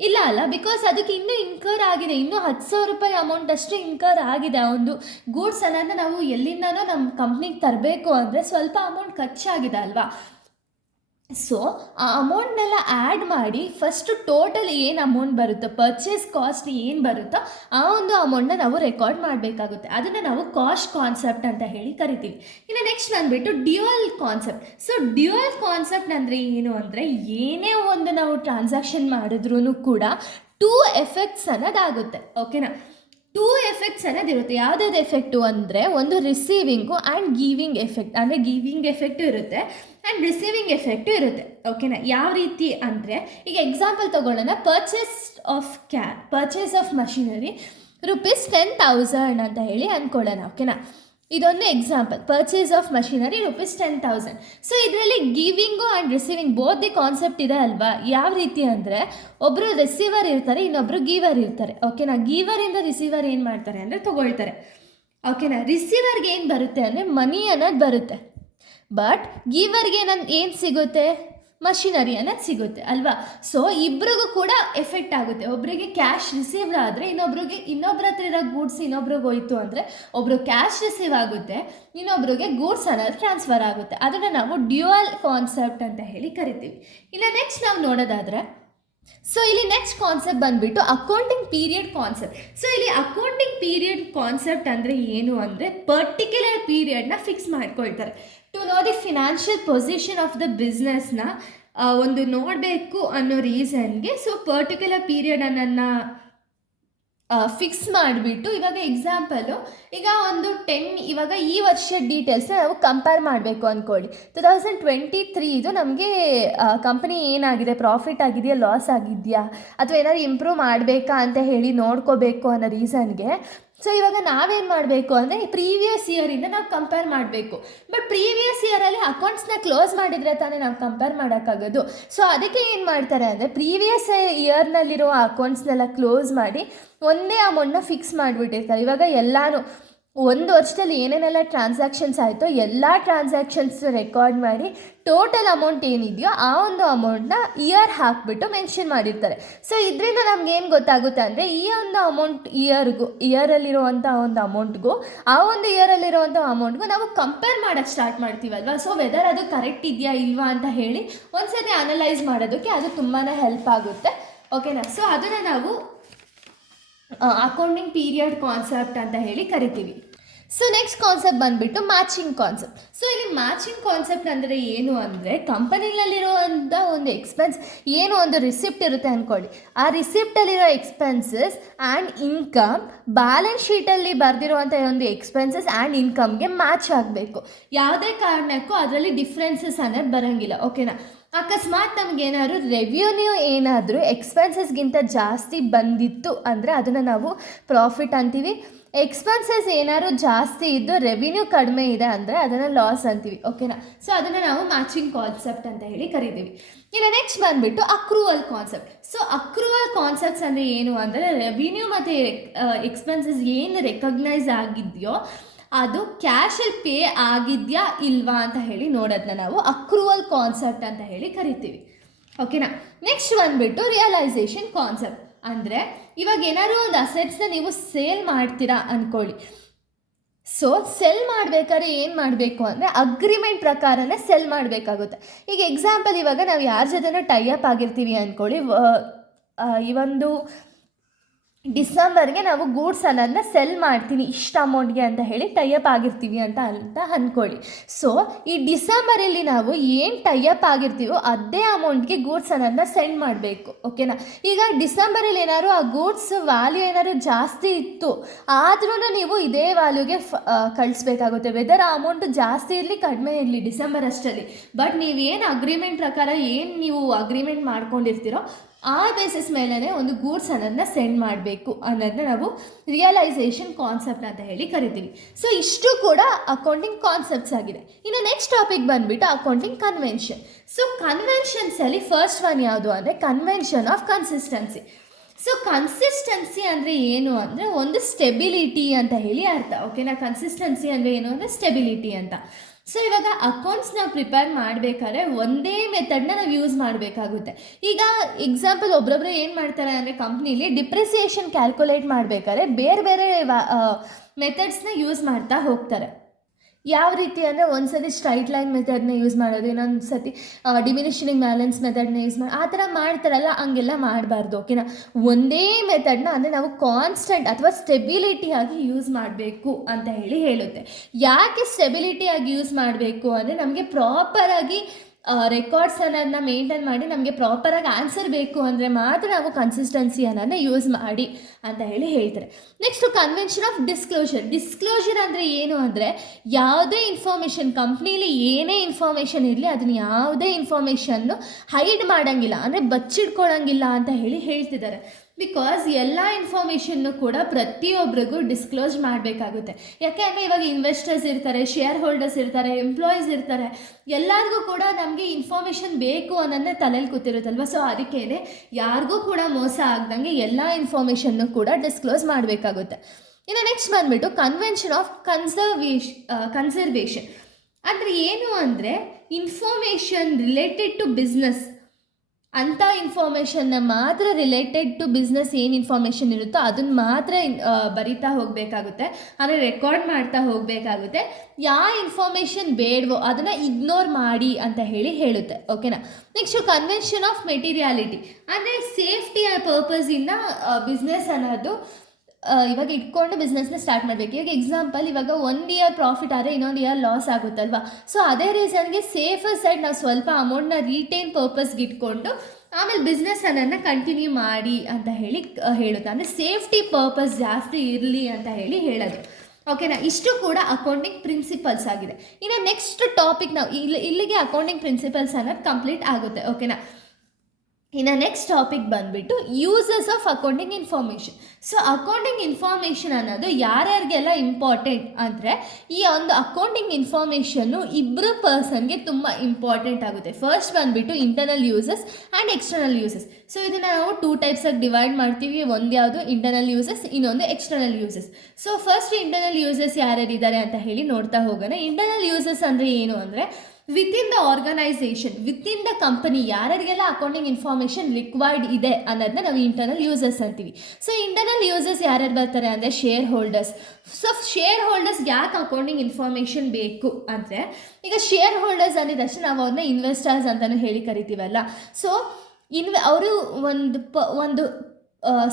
ಇಲ್ಲ ಅಲ್ಲ. ಬಿಕಾಸ್ ಅದಕ್ಕೆ ಇನ್ನೂ ಇನ್ಕರ್ ಆಗಿದೆ, ಇನ್ನೂ 10,000 ರೂಪಾಯಿ ಅಮೌಂಟ್ ಅಷ್ಟು ಇನ್ಕರ್ ಆಗಿದೆ. ಆ ಒಂದು ಗೂಡ್ಸ್ ಅನ್ನೋದನ್ನ ನಾವು ಎಲ್ಲಿಂದನೋ ನಮ್ಮ ಕಂಪ್ನಿಗೆ ತರಬೇಕು ಅಂದರೆ ಸ್ವಲ್ಪ ಅಮೌಂಟ್ ಖರ್ಚಾಗಿದೆ ಅಲ್ವಾ. ಸೊ ಆ ಅಮೌಂಟ್ನೆಲ್ಲ ಆ್ಯಡ್ ಮಾಡಿ ಫಸ್ಟು ಟೋಟಲ್ ಏನು ಅಮೌಂಟ್ ಬರುತ್ತೋ, ಪರ್ಚೇಸ್ ಕಾಸ್ಟ್ ಏನು ಬರುತ್ತೋ ಆ ಒಂದು ಅಮೌಂಟ್ನ ನಾವು ರೆಕಾರ್ಡ್ ಮಾಡಬೇಕಾಗುತ್ತೆ. ಅದನ್ನು ನಾವು ಕಾಸ್ಟ್ ಕಾನ್ಸೆಪ್ಟ್ ಅಂತ ಹೇಳಿ ಕರಿತೀವಿ. ಇನ್ನು ನೆಕ್ಸ್ಟ್ ಬಂದುಬಿಟ್ಟು dual concept. So dual concept ಅಂದರೆ ಏನು ಅಂದರೆ, ಏನೇ ಒಂದು ನಾವು ಟ್ರಾನ್ಸಾಕ್ಷನ್ ಮಾಡಿದ್ರೂ ಕೂಡ 2 ಎಫೆಕ್ಟ್ಸ್ ಅನ್ನೋದಾಗುತ್ತೆ, ಓಕೆನಾ. 2 ಎಫೆಕ್ಟ್ಸ್ ಅನ್ನೋದಿರುತ್ತೆ. ಯಾವುದಾದ್ರು ಎಫೆಕ್ಟು ಅಂದರೆ ಒಂದು ರಿಸೀವಿಂಗು ಆ್ಯಂಡ್ ಗಿವಿಂಗ್ ಎಫೆಕ್ಟ್. ಅಂದರೆ ಗಿವಿಂಗ್ ಎಫೆಕ್ಟು ಇರುತ್ತೆ ಆ್ಯಂಡ್ ರಿಸೀವಿಂಗ್ ಎಫೆಕ್ಟು ಇರುತ್ತೆ, ಓಕೆನಾ. ಯಾವ ರೀತಿ ಅಂದರೆ, ಈಗ ಎಕ್ಸಾಂಪಲ್ ತೊಗೊಳ್ಳೋಣ. ಪರ್ಚೇಸ್ ಆಫ್ ಮಷಿನರಿ ₹10,000 ಅಂತ ಹೇಳಿ ಅಂದ್ಕೊಳ್ಳೋಣ, ಓಕೆನಾ. ಇದೊಂದು example, purchase of machinery ₹10,000. So ಇದರಲ್ಲಿ giving and receiving both the concept ಇದೆ ಅಲ್ವಾ. ಯಾವ ರೀತಿ ಅಂದರೆ, ಒಬ್ಬರು ರಿಸೀವರ್ ಇರ್ತಾರೆ, ಇನ್ನೊಬ್ಬರು ಗೀವರ್ ಇರ್ತಾರೆ, ಓಕೆನಾ. ಗೀವರಿಂದ ರಿಸೀವರ್ ಏನು ಮಾಡ್ತಾರೆ ಅಂದರೆ ತೊಗೊಳ್ತಾರೆ, ಓಕೆನಾ. ರಿಸೀವರ್ಗೆ ಏನು ಬರುತ್ತೆ ಅಂದರೆ ಮನಿ ಅನ್ನೋದು ಬರುತ್ತೆ. ಬಟ್ ಗೀವರ್ಗೆ ಏನು ಸಿಗುತ್ತೆ? ಮಷಿನರಿ ಅನ್ನೋದು ಸಿಗುತ್ತೆ ಅಲ್ವಾ. ಸೊ ಇಬ್ರಿಗೂ ಕೂಡ ಎಫೆಕ್ಟ್ ಆಗುತ್ತೆ. ಒಬ್ಬರಿಗೆ ಕ್ಯಾಶ್ ರಿಸೀವ್ ಆದರೆ ಇನ್ನೊಬ್ಬರ ಹತ್ರ ಇರೋ ಗೂಡ್ಸ್ ಇನ್ನೊಬ್ರಿಗೆ ಹೋಯ್ತು ಅಂದರೆ ಒಬ್ಬರು ಕ್ಯಾಶ್ ರಿಸೀವ್ ಆಗುತ್ತೆ, ಇನ್ನೊಬ್ರಿಗೆ ಗೂಡ್ಸ್ ಅನ್ನೋದು ಟ್ರಾನ್ಸ್ಫರ್ ಆಗುತ್ತೆ. ಅದನ್ನು ನಾವು ಡ್ಯುಯಲ್ ಕಾನ್ಸೆಪ್ಟ್ ಅಂತ ಹೇಳಿ ಕರಿತೀವಿ. ಇಲ್ಲ ನೆಕ್ಸ್ಟ್ ನಾವು ನೋಡೋದಾದರೆ, ಸೊ ಇಲ್ಲಿ ನೆಕ್ಸ್ಟ್ ಕಾನ್ಸೆಪ್ಟ್ ಬಂದುಬಿಟ್ಟು ಅಕೌಂಟಿಂಗ್ ಪೀರಿಯಡ್ ಕಾನ್ಸೆಪ್ಟ್. ಸೊ ಇಲ್ಲಿ ಅಕೌಂಟಿಂಗ್ ಪೀರಿಯಡ್ ಕಾನ್ಸೆಪ್ಟ್ ಅಂದರೆ ಏನು ಅಂದರೆ, ಪರ್ಟಿಕ್ಯುಲರ್ ಪೀರಿಯಡ್ನ ಫಿಕ್ಸ್ ಮಾಡ್ಕೊಳ್ತಾರೆ. To know the financial position of the ಬಿಸ್ನೆಸ್ನ ಒಂದು ನೋಡಬೇಕು ಅನ್ನೋ ರೀಸನ್ಗೆ ಸೊ ಪರ್ಟಿಕ್ಯುಲರ್ ಪೀರಿಯಡನ್ನು ಫಿಕ್ಸ್ ಮಾಡಿಬಿಟ್ಟು, ಇವಾಗ ಎಕ್ಸಾಂಪಲು, ಈಗ ಒಂದು ಇವಾಗ ಈ ವರ್ಷದ ಡೀಟೇಲ್ಸ್ನ ನಾವು ಕಂಪೇರ್ ಮಾಡಬೇಕು ಅಂದ್ಕೊಳ್ಳಿ. 2023 ನಮಗೆ ಕಂಪ್ನಿ ಏನಾಗಿದೆ, ಪ್ರಾಫಿಟ್ ಆಗಿದೆಯಾ, ಲಾಸ್ ಆಗಿದೆಯಾ, ಅಥವಾ ಏನಾದ್ರು ಇಂಪ್ರೂವ್ ಮಾಡಬೇಕಾ ಅಂತ ಹೇಳಿ ನೋಡ್ಕೋಬೇಕು ಅನ್ನೋ ರೀಸನ್ಗೆ ಸೊ ಇವಾಗ ನಾವೇನು ಮಾಡಬೇಕು ಅಂದರೆ ಪ್ರೀವಿಯಸ್ ಇಯರಿಂದ ನಾವು ಕಂಪೇರ್ ಮಾಡಬೇಕು. ಬಟ್ ಪ್ರೀವಿಯಸ್ ಇಯರಲ್ಲಿ ಅಕೌಂಟ್ಸ್ನ ಕ್ಲೋಸ್ ಮಾಡಿದರೆ ತಾನೇ ನಾವು ಕಂಪೇರ್ ಮಾಡೋಕ್ಕಾಗೋದು. ಸೊ ಅದಕ್ಕೆ ಏನು ಮಾಡ್ತಾರೆ ಅಂದರೆ ಪ್ರೀವಿಯಸ್ ಇಯರ್ನಲ್ಲಿರೋ ಅಕೌಂಟ್ಸ್ನೆಲ್ಲ ಕ್ಲೋಸ್ ಮಾಡಿ ಒಂದೇ ಅಮೌಂಟ್ನ ಫಿಕ್ಸ್ ಮಾಡಿಬಿಟ್ಟಿರ್ತಾರೆ. ಇವಾಗ ಎಲ್ಲನೂ ಒಂದು ವರ್ಷದಲ್ಲಿ ಏನೇನೆಲ್ಲ ಟ್ರಾನ್ಸಾಕ್ಷನ್ಸ್ ಆಯಿತೋ ಎಲ್ಲ ಟ್ರಾನ್ಸಾಕ್ಷನ್ಸ್ ರೆಕಾರ್ಡ್ ಮಾಡಿ ಟೋಟಲ್ ಅಮೌಂಟ್ ಏನಿದೆಯೋ ಆ ಒಂದು ಅಮೌಂಟ್ನ ಇಯರ್ ಹಾಕಿಬಿಟ್ಟು ಮೆನ್ಷನ್ ಮಾಡಿರ್ತಾರೆ. ಸೊ ಇದರಿಂದ ನಮಗೇನು ಗೊತ್ತಾಗುತ್ತೆ ಅಂದರೆ ಈ ಒಂದು ಅಮೌಂಟ್ ಇಯರಲ್ಲಿರುವಂಥ ಒಂದು ಅಮೌಂಟ್ಗೂ ಆ ಒಂದು ಇಯರಲ್ಲಿರುವಂಥ ಅಮೌಂಟ್ಗೂ ನಾವು ಕಂಪೇರ್ ಮಾಡೋಕ್ಕೆ ಸ್ಟಾರ್ಟ್ ಮಾಡ್ತೀವಲ್ವ. ಸೊ ವೆದರ್ ಅದು ಕರೆಕ್ಟ್ ಇದೆಯಾ ಇಲ್ವಾ ಅಂತ ಹೇಳಿ ಒಂದ್ಸತಿ ಅನಲೈಸ್ ಮಾಡೋದಕ್ಕೆ ಅದು ತುಂಬಾ ಹೆಲ್ಪ್ ಆಗುತ್ತೆ, ಓಕೆನಾ. ಸೊ ಅದನ್ನು ನಾವು ಅಕೌಂಟಿಂಗ್ ಪೀರಿಯಡ್ ಕಾನ್ಸೆಪ್ಟ್ ಅಂತ ಹೇಳಿ ಕರಿತೀವಿ. ಸೊ ನೆಕ್ಸ್ಟ್ ಕಾನ್ಸೆಪ್ಟ್ ಬಂದುಬಿಟ್ಟು ಮ್ಯಾಚಿಂಗ್ ಕಾನ್ಸೆಪ್ಟ್. ಸೊ ಇಲ್ಲಿ ಮ್ಯಾಚಿಂಗ್ ಕಾನ್ಸೆಪ್ಟ್ ಅಂದರೆ ಏನು ಅಂದರೆ, ಕಂಪನಿನಲ್ಲಿರುವಂಥ ಒಂದು ಎಕ್ಸ್ಪೆನ್ಸ್ ಏನು ಒಂದು ರಿಸಿಪ್ಟ್ ಇರುತ್ತೆ ಅಂದ್ಕೊಳ್ಳಿ, ಆ ರಿಸಿಪ್ಟಲ್ಲಿರೋ ಎಕ್ಸ್ಪೆನ್ಸಸ್ ಆ್ಯಂಡ್ ಇನ್ಕಮ್ ಬ್ಯಾಲೆನ್ಸ್ ಶೀಟಲ್ಲಿ ಬರೆದಿರುವಂಥ ಒಂದು ಎಕ್ಸ್ಪೆನ್ಸಸ್ ಆ್ಯಂಡ್ ಇನ್ಕಮ್ಗೆ ಮ್ಯಾಚ್ ಆಗಬೇಕು. ಯಾವುದೇ ಕಾರಣಕ್ಕೂ ಅದರಲ್ಲಿ ಡಿಫ್ರೆನ್ಸಸ್ ಅನ್ನೋದು ಬರೋಂಗಿಲ್ಲ. ಓಕೆನಾ? ಅಕಸ್ಮಾತ್ ನಮಗೇನಾದ್ರು ರೆವ್ಯೂನ್ಯೂ ಏನಾದರೂ ಎಕ್ಸ್ಪೆನ್ಸಸ್ಗಿಂತ ಜಾಸ್ತಿ ಬಂದಿತ್ತು ಅಂದರೆ ಅದನ್ನು ನಾವು ಪ್ರಾಫಿಟ್ ಅಂತೀವಿ. ಎಕ್ಸ್ಪೆನ್ಸಸ್ ಏನಾದ್ರು ಜಾಸ್ತಿ ಇದ್ದು ರೆವಿನ್ಯೂ ಕಡಿಮೆ ಇದೆ ಅಂದರೆ ಅದನ್ನು ಲಾಸ್ ಅಂತೀವಿ. ಓಕೆನಾ? ಸೊ ಅದನ್ನು ನಾವು ಮ್ಯಾಚಿಂಗ್ ಕಾನ್ಸೆಪ್ಟ್ ಅಂತ ಹೇಳಿ ಕರಿತೀವಿ. ಇನ್ನು ನೆಕ್ಸ್ಟ್ ಬಂದುಬಿಟ್ಟು accrual concept. So accrual concepts ಅಂದರೆ ಏನು ಅಂದರೆ, ರೆವಿನ್ಯೂ ಮತ್ತು ಎಕ್ಸ್ಪೆನ್ಸಸ್ ಏನು ರೆಕಗ್ನೈಸ್ ಆಗಿದೆಯೋ ಅದು ಕ್ಯಾಶಲ್ಲಿ ಪೇ ಆಗಿದೆಯಾ ಇಲ್ವಾ ಅಂತ ಹೇಳಿ ನೋಡೋದನ್ನ ನಾವು ಅಕ್ರೂವಲ್ ಕಾನ್ಸೆಪ್ಟ್ ಅಂತ ಹೇಳಿ ಕರಿತೀವಿ. ಓಕೆನಾ? ನೆಕ್ಸ್ಟ್ ಬಂದುಬಿಟ್ಟು ರಿಯಲೈಸೇಷನ್ ಕಾನ್ಸೆಪ್ಟ್. ಅಂದರೆ ಇವಾಗ ಏನಾದ್ರು ಒಂದು ಅಸೆಟ್ಸ್ನ ನೀವು ಸೇಲ್ ಮಾಡ್ತೀರಾ ಅಂದ್ಕೊಳ್ಳಿ. ಸೊ ಸೆಲ್ ಮಾಡಬೇಕಾದ್ರೆ ಏನು ಮಾಡಬೇಕು ಅಂದರೆ ಅಗ್ರಿಮೆಂಟ್ ಪ್ರಕಾರನೇ ಸೆಲ್ ಮಾಡಬೇಕಾಗುತ್ತೆ. ಈಗ ಎಕ್ಸಾಂಪಲ್, ಇವಾಗ ನಾವು ಯಾರ ಜೊತೆನೂ ಟೈಅಪ್ ಆಗಿರ್ತೀವಿ ಅಂದ್ಕೊಳ್ಳಿ, ಈ ಒಂದು ಡಿಸೆಂಬರ್ಗೆ ನಾವು ಗೂಡ್ಸ್ ಅನ್ನೋದನ್ನ ಸೆಲ್ ಮಾಡ್ತೀನಿ ಇಷ್ಟು ಅಮೌಂಟ್ಗೆ ಅಂತ ಹೇಳಿ ಟೈಅಪ್ ಆಗಿರ್ತೀವಿ ಅಂತ ಅಂದ್ಕೊಳ್ಳಿ. ಸೊ ಈ ಡಿಸೆಂಬರಲ್ಲಿ ನಾವು ಏನು ಟೈಅಪ್ ಆಗಿರ್ತೀವೋ ಅದೇ ಅಮೌಂಟ್ಗೆ ಗೂಡ್ಸ್ ಅನ್ನೋದನ್ನ ಸೆಂಡ್ ಮಾಡಬೇಕು. ಓಕೆನಾ? ಈಗ ಡಿಸೆಂಬರಲ್ಲಿ ಏನಾದ್ರು ಆ ಗೂಡ್ಸ್ ವ್ಯಾಲ್ಯೂ ಏನಾದ್ರು ಜಾಸ್ತಿ ಇತ್ತು ಆದ್ರೂ ನೀವು ಇದೇ ವ್ಯಾಲ್ಯೂಗೆ ಕಳಿಸ್ಬೇಕಾಗುತ್ತೆ, ವೆದರ್ ಆ ಅಮೌಂಟ್ ಜಾಸ್ತಿ ಇರಲಿ ಕಡಿಮೆ ಇರಲಿ ಡಿಸೆಂಬರ್ ಅಷ್ಟರಲ್ಲಿ. ಬಟ್ ನೀವೇನು ಅಗ್ರಿಮೆಂಟ್ ಪ್ರಕಾರ ಏನು ನೀವು ಅಗ್ರಿಮೆಂಟ್ ಮಾಡ್ಕೊಂಡಿರ್ತೀರೋ ಆ ಬೇಸಿಸ್ ಮೇಲೇ ಒಂದು ಗೂಡ್ಸ್ ಅನ್ನೋದನ್ನ ಸೆಂಡ್ ಮಾಡಬೇಕು ಅನ್ನೋದನ್ನ ನಾವು ರಿಯಲೈಸೇಷನ್ ಕಾನ್ಸೆಪ್ಟ್ ಅಂತ ಹೇಳಿ ಕರಿತೀವಿ. ಸೊ ಇಷ್ಟು ಕೂಡ ಅಕೌಂಟಿಂಗ್ ಕಾನ್ಸೆಪ್ಟ್ಸ್ ಆಗಿದೆ. ಇನ್ನು ನೆಕ್ಸ್ಟ್ ಟಾಪಿಕ್ ಬಂದುಬಿಟ್ಟು ಅಕೌಂಟಿಂಗ್ ಕನ್ವೆನ್ಷನ್. ಸೊ ಕನ್ವೆನ್ಷನ್ಸಲ್ಲಿ ಫಸ್ಟ್ ಒನ್ ಯಾವುದು ಅಂದರೆ convention of consistency. So consistency ಅಂದರೆ ಏನು ಅಂದರೆ ಒಂದು ಸ್ಟೆಬಿಲಿಟಿ ಅಂತ ಹೇಳಿ ಅರ್ಥ. ಓಕೆನಾ? ಕನ್ಸಿಸ್ಟೆನ್ಸಿ ಅಂದರೆ ಏನು ಅಂದರೆ ಸ್ಟೆಬಿಲಿಟಿ ಅಂತ. ಸೊ ಇವಾಗ ಅಕೌಂಟ್ಸ್ನ ಪ್ರಿಪೇರ್ ಮಾಡಬೇಕಾದ್ರೆ ಒಂದೇ ಮೆಥಡ್ನ ನಾವು ಯೂಸ್ ಮಾಡಬೇಕಾಗುತ್ತೆ. ಈಗ ಎಕ್ಸಾಂಪಲ್, ಒಬ್ಬೊಬ್ಬರು ಏನು ಮಾಡ್ತಾರೆ ಅಂದರೆ ಕಂಪ್ನೀಲಿ ಡಿಪ್ರಿಸಿಯೇಷನ್ ಕ್ಯಾಲ್ಕುಲೇಟ್ ಮಾಡಬೇಕಾದ್ರೆ ಬೇರೆ ಬೇರೆ ಮೆಥಡ್ಸ್ನ ಯೂಸ್ ಮಾಡ್ತಾ ಹೋಗ್ತಾರೆ. ಯಾವ ರೀತಿ ಅಂದರೆ ಒಂದು ಸತಿ ಸ್ಟ್ರೈಟ್ ಲೈನ್ ಮೆಥಡ್ನ ಯೂಸ್ ಮಾಡೋದು, ಇನ್ನೊಂದು ಸತಿ ಡಿಮಿನಿಷಿಂಗ್ ಬ್ಯಾಲೆನ್ಸ್ ಮೆಥಡ್ನ ಯೂಸ್ ಮಾಡಿ ಆ ಥರ ಮಾಡ್ತಾರಲ್ಲ, ಹಂಗೆಲ್ಲ ಮಾಡಬಾರ್ದು. ಓಕೆನಾ? ಒಂದೇ ಮೆಥಡ್ನ ಅಂದರೆ ನಾವು ಕಾನ್ಸ್ಟೆಂಟ್ ಅಥವಾ ಸ್ಟೆಬಿಲಿಟಿಯಾಗಿ ಯೂಸ್ ಮಾಡಬೇಕು ಅಂತ ಹೇಳುತ್ತೆ. ಯಾಕೆ ಸ್ಟೆಬಿಲಿಟಿಯಾಗಿ ಯೂಸ್ ಮಾಡಬೇಕು ಅಂದರೆ ನಮಗೆ ಪ್ರಾಪರಾಗಿ ರೆಕಾರ್ಡ್ಸ್ ಅನ್ನೋದನ್ನ ಮೇಂಟೈನ್ ಮಾಡಿ ನಮಗೆ ಪ್ರಾಪರಾಗಿ ಆನ್ಸರ್ ಬೇಕು ಅಂದರೆ ಮಾತ್ರ ನಾವು ಕನ್ಸಿಸ್ಟೆನ್ಸಿ ಅನ್ನೋದನ್ನ ಯೂಸ್ ಮಾಡಿ ಅಂತ ಹೇಳ್ತಾರೆ. Next convention of disclosure. Disclosure ಅಂದರೆ ಏನು ಅಂದರೆ ಯಾವುದೇ ಇನ್ಫಾರ್ಮೇಷನ್, ಕಂಪ್ನೀಲಿ ಏನೇ ಇನ್ಫಾರ್ಮೇಷನ್ ಇರಲಿ ಅದನ್ನು ಯಾವುದೇ ಇನ್ಫಾರ್ಮೇಷನ್ನು ಹೈಡ್ ಮಾಡೋಂಗಿಲ್ಲ ಅಂದರೆ ಬಚ್ಚಿಡ್ಕೊಳ್ಳೋಂಗಿಲ್ಲ ಅಂತ ಹೇಳ್ತಿದ್ದಾರೆ. ಬಿಕಾಸ್ ಎಲ್ಲ ಇನ್ಫಾರ್ಮೇಷನ್ನು ಕೂಡ ಪ್ರತಿಯೊಬ್ಬರಿಗೂ ಡಿಸ್ಕ್ಲೋಸ್ ಮಾಡಬೇಕಾಗುತ್ತೆ. ಯಾಕೆ ಅಂದರೆ ಇವಾಗ ಇನ್ವೆಸ್ಟರ್ಸ್ ಇರ್ತಾರೆ, ಶೇರ್ ಹೋಲ್ಡರ್ಸ್ ಇರ್ತಾರೆ, ಎಂಪ್ಲಾಯೀಸ್ ಇರ್ತಾರೆ, ಎಲ್ಲರಿಗೂ ಕೂಡ ನಮಗೆ ಇನ್ಫಾರ್ಮೇಷನ್ ಬೇಕು ಅನ್ನೋದನ್ನೇ ತಲೆಯಲ್ಲಿ ಕೂತಿರುತ್ತಲ್ವ. ಸೊ ಅದಕ್ಕೇ ಯಾರಿಗೂ ಕೂಡ ಮೋಸ ಆಗ್ದಂಗೆ ಎಲ್ಲ ಇನ್ಫಾರ್ಮೇಷನ್ನು ಕೂಡ ಡಿಸ್ಕ್ಲೋಸ್ ಮಾಡಬೇಕಾಗುತ್ತೆ. ಇನ್ನು ನೆಕ್ಸ್ಟ್ ಬಂದುಬಿಟ್ಟು ಕನ್ವೆನ್ಷನ್ ಆಫ್ ಕನ್ಸರ್ವೇಷನ್ ಅಂದರೆ ಏನು ಅಂದರೆ ಇನ್ಫಾರ್ಮೇಷನ್ ರಿಲೇಟೆಡ್ ಟು ಬಿಸ್ನೆಸ್ ಅಂಥ ಇನ್ಫಾರ್ಮೇಷನ್ನ ಮಾತ್ರ, ರಿಲೇಟೆಡ್ ಟು ಬಿಸ್ನೆಸ್ ಏನು ಇನ್ಫಾರ್ಮೇಷನ್ ಇರುತ್ತೋ ಅದನ್ನು ಮಾತ್ರ ಬರಿತಾ ಹೋಗಬೇಕಾಗುತ್ತೆ, ಅಂದರೆ ರೆಕಾರ್ಡ್ ಮಾಡ್ತಾ ಹೋಗಬೇಕಾಗುತ್ತೆ. ಯಾವ ಇನ್ಫಾರ್ಮೇಷನ್ ಬೇಡವೋ ಅದನ್ನು ಇಗ್ನೋರ್ ಮಾಡಿ ಅಂತ ಹೇಳುತ್ತೆ. ಓಕೆನಾ? ನೆಕ್ಸ್ಟು ಕನ್ವೆನ್ಷನ್ ಆಫ್ ಮೆಟೀರಿಯಾಲಿಟಿ ಅಂದರೆ ಸೇಫ್ಟಿಯ ಪರ್ಪಸಿಂದ ಬಿಸ್ನೆಸ್ ಅನ್ನೋದು ಇವಾಗ ಇಟ್ಕೊಂಡು ಬಿಸ್ನೆಸ್ನ ಸ್ಟಾರ್ಟ್ ಮಾಡಬೇಕು. ಇವಾಗ ಎಕ್ಸಾಂಪಲ್, ಇವಾಗ 1 ಇಯರ್ ಪ್ರಾಫಿಟ್ ಆದರೆ ಇನ್ನೊಂದು ಇಯರ್ ಲಾಸ್ ಆಗುತ್ತಲ್ವ. ಸೊ ಅದೇ ರೀಸನ್ಗೆ ಸೇಫರ್ ಸೈಡ್ ನಾವು ಸ್ವಲ್ಪ ಅಮೌಂಟ್ನ ರೀಟೇನ್ ಪರ್ಪಸ್ಗೆ ಇಟ್ಕೊಂಡು ಆಮೇಲೆ ಬಿಸ್ನೆಸ್ ಅನ್ನೋದನ್ನ ಕಂಟಿನ್ಯೂ ಮಾಡಿ ಅಂತ ಹೇಳುತ್ತೆ. ಅಂದರೆ ಸೇಫ್ಟಿ ಪರ್ಪಸ್ ಜಾಸ್ತಿ ಇರಲಿ ಅಂತ ಹೇಳೋದು. ಓಕೆನಾ? ಇಷ್ಟು ಕೂಡ ಅಕೌಂಟಿಂಗ್ ಪ್ರಿನ್ಸಿಪಲ್ಸ್ ಆಗಿದೆ. ಇನ್ನು ನೆಕ್ಸ್ಟ್ ಟಾಪಿಕ್ ನಾವು ಇಲ್ಲಿಗೆ ಅಕೌಂಟಿಂಗ್ ಪ್ರಿನ್ಸಿಪಲ್ಸ್ ಅನ್ನೋದು ಕಂಪ್ಲೀಟ್ ಆಗುತ್ತೆ. ಓಕೆನಾ? ಇನ್ನು ನೆಕ್ಸ್ಟ್ ಟಾಪಿಕ್ ಬಂದುಬಿಟ್ಟು uses of accounting information. So accounting information ಅನ್ನೋದು ಯಾರ್ಯಾರಿಗೆಲ್ಲ ಇಂಪಾರ್ಟೆಂಟ್ ಅಂದರೆ ಈ ಒಂದು ಅಕೌಂಟಿಂಗ್ ಇನ್ಫಾರ್ಮೇಷನ್ನು ಇಬ್ಬರು ಪರ್ಸನ್ಗೆ ತುಂಬ ಇಂಪಾರ್ಟೆಂಟ್ ಆಗುತ್ತೆ. ಫಸ್ಟ್ ಬಂದುಬಿಟ್ಟು internal uses and external uses. So ಇದನ್ನು ನಾವು 2 ಟೈಪ್ಸಾಗಿ ಡಿವೈಡ್ ಮಾಡ್ತೀವಿ. ಒಂದು ಯಾವುದು ಇಂಟರ್ನಲ್ ಯೂಸಸ್, ಇನ್ನೊಂದು external uses. So first internal uses ಯಾರ್ಯಾರಿದ್ದಾರೆ ಅಂತ ನೋಡ್ತಾ ಹೋಗೋಣ. ಇಂಟರ್ನಲ್ ಯೂಸಸ್ ಅಂದರೆ ಏನು ಅಂದರೆ within the organisation, within the company ಯಾರಿಗೆಲ್ಲ ಅಕೌಂಟಿಂಗ್ ಇನ್ಫಾರ್ಮೇಷನ್ ರಿಕ್ವೈರ್ಡ್ ಇದೆ ಅನ್ನೋದನ್ನ ನಾವು ಇಂಟರ್ನಲ್ ಯೂಸರ್ಸ್ ಅಂತೀವಿ. ಸೊ ಇಂಟರ್ನಲ್ ಯೂಸರ್ಸ್ ಯಾರ್ಯಾರು ಬರ್ತಾರೆ ಅಂದರೆ share holders. So share holders ಯಾಕೆ ಅಕೌಂಟಿಂಗ್ ಇನ್ಫಾರ್ಮೇಷನ್ ಬೇಕು ಅಂದರೆ, ಈಗ ಶೇರ್ ಹೋಲ್ಡರ್ಸ್ ಅಂದಿದ ತಕ್ಷಣ ನಾವು ಅವ್ರನ್ನ ಇನ್ವೆಸ್ಟರ್ಸ್ ಅಂತಲೂ ಕರಿತೀವಲ್ಲ. ಸೊ ಅವರು ಒಂದು